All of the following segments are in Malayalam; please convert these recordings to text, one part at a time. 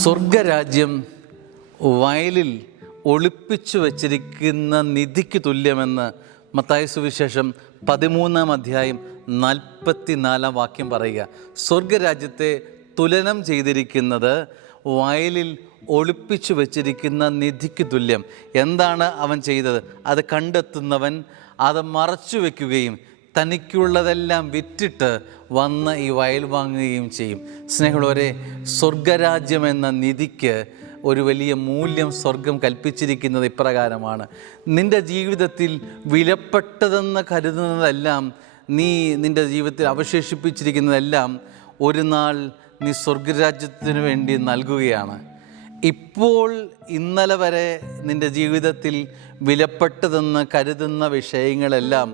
സ്വർഗരാജ്യം വയലിൽ ഒളിപ്പിച്ചു വച്ചിരിക്കുന്ന നിധിക്ക് തുല്യമെന്ന് മത്തായി സുവിശേഷം 13-ാം അധ്യായം 44-ാം വാക്യം പറയുക. സ്വർഗരാജ്യത്തെ തുലനം ചെയ്തിരിക്കുന്നത് വയലിൽ ഒളിപ്പിച്ചു വച്ചിരിക്കുന്ന നിധിക്ക് തുല്യം. എന്താണ് അവൻ ചെയ്തത്? അത് കണ്ടെത്തുന്നവൻ അത് മറച്ചു വയ്ക്കുകയും തനിക്കുള്ളതെല്ലാം വിറ്റിട്ട് വന്ന് ഈ വയൽ വാങ്ങുകയും ചെയ്യും. സ്നേഹമുള്ളവരെ, സ്വർഗരാജ്യം എന്ന നിധിക്ക് ഒരു വലിയ മൂല്യം സ്വർഗം കൽപ്പിച്ചിരിക്കുന്നത് ഇപ്രകാരമാണ്. നിൻ്റെ ജീവിതത്തിൽ വിലപ്പെട്ടതെന്ന് കരുതുന്നതെല്ലാം, നിൻ്റെ ജീവിതത്തിൽ അവശേഷിപ്പിച്ചിരിക്കുന്നതെല്ലാം ഒരു നാൾ നീ സ്വർഗരാജ്യത്തിന് വേണ്ടി നൽകുകയാണ്. ഇപ്പോൾ ഇന്നലെ വരെ നിൻ്റെ ജീവിതത്തിൽ വിലപ്പെട്ടതെന്ന് കരുതുന്ന വിഷയങ്ങളെല്ലാം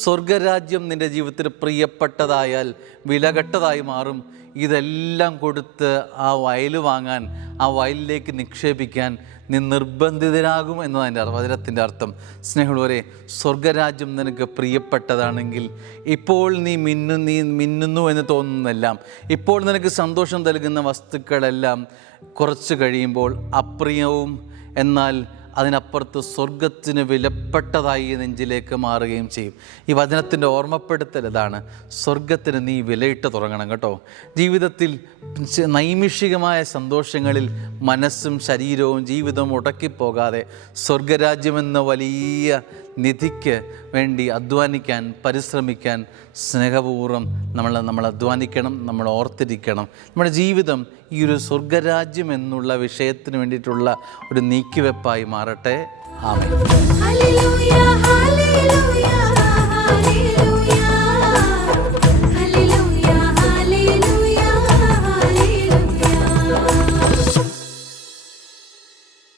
സ്വർഗരാജ്യം നിൻ്റെ ജീവിതത്തിൽ പ്രിയപ്പെട്ടതായാൽ വിലകെട്ടതായി മാറും. ഇതെല്ലാം കൊടുത്ത് ആ വയൽ വാങ്ങാൻ, ആ വയലിലേക്ക് നിക്ഷേപിക്കാൻ നീ നിർബന്ധിതനാകും എന്നതിൻ്റെ വചനത്തിൻ്റെ അർത്ഥം. സ്നേഹമുള്ളവരെ, സ്വർഗരാജ്യം നിനക്ക് പ്രിയപ്പെട്ടതാണെങ്കിൽ ഇപ്പോൾ നീ മിന്നുന്നു എന്ന് തോന്നുന്നതെല്ലാം, ഇപ്പോൾ നിനക്ക് സന്തോഷം നൽകുന്ന വസ്തുക്കളെല്ലാം കുറച്ച് കഴിയുമ്പോൾ അപ്രിയവും എന്നാൽ അതിനപ്പുറത്ത് സ്വർഗത്തിന് വിലപ്പെട്ടതായി നെഞ്ചിലേക്ക് മാറുകയും ചെയ്യും. ഈ വചനത്തിൻ്റെ ഓർമ്മപ്പെടുത്തൽ ഇതാണ്. സ്വർഗത്തിന് നീ വിലയിട്ട് തുടങ്ങണം കേട്ടോ. ജീവിതത്തിൽ നൈമിഷികമായ സന്തോഷങ്ങളിൽ മനസ്സും ശരീരവും ജീവിതവും ഉടക്കിപ്പോകാതെ സ്വർഗരാജ്യമെന്ന വലിയ നിധിക്ക് വേണ്ടി അധ്വാനിക്കാൻ, പരിശ്രമിക്കാൻ സ്നേഹപൂർവ്വം നമ്മൾ അധ്വാനിക്കണം, നമ്മൾ ഓർത്തിരിക്കണം. നമ്മുടെ ജീവിതം ഈ ഒരു സ്വർഗരാജ്യം എന്നുള്ള വിഷയത്തിന് വേണ്ടിയിട്ടുള്ള ഒരു നീക്കിവെപ്പായി മാറട്ടെ. ആമേൻ.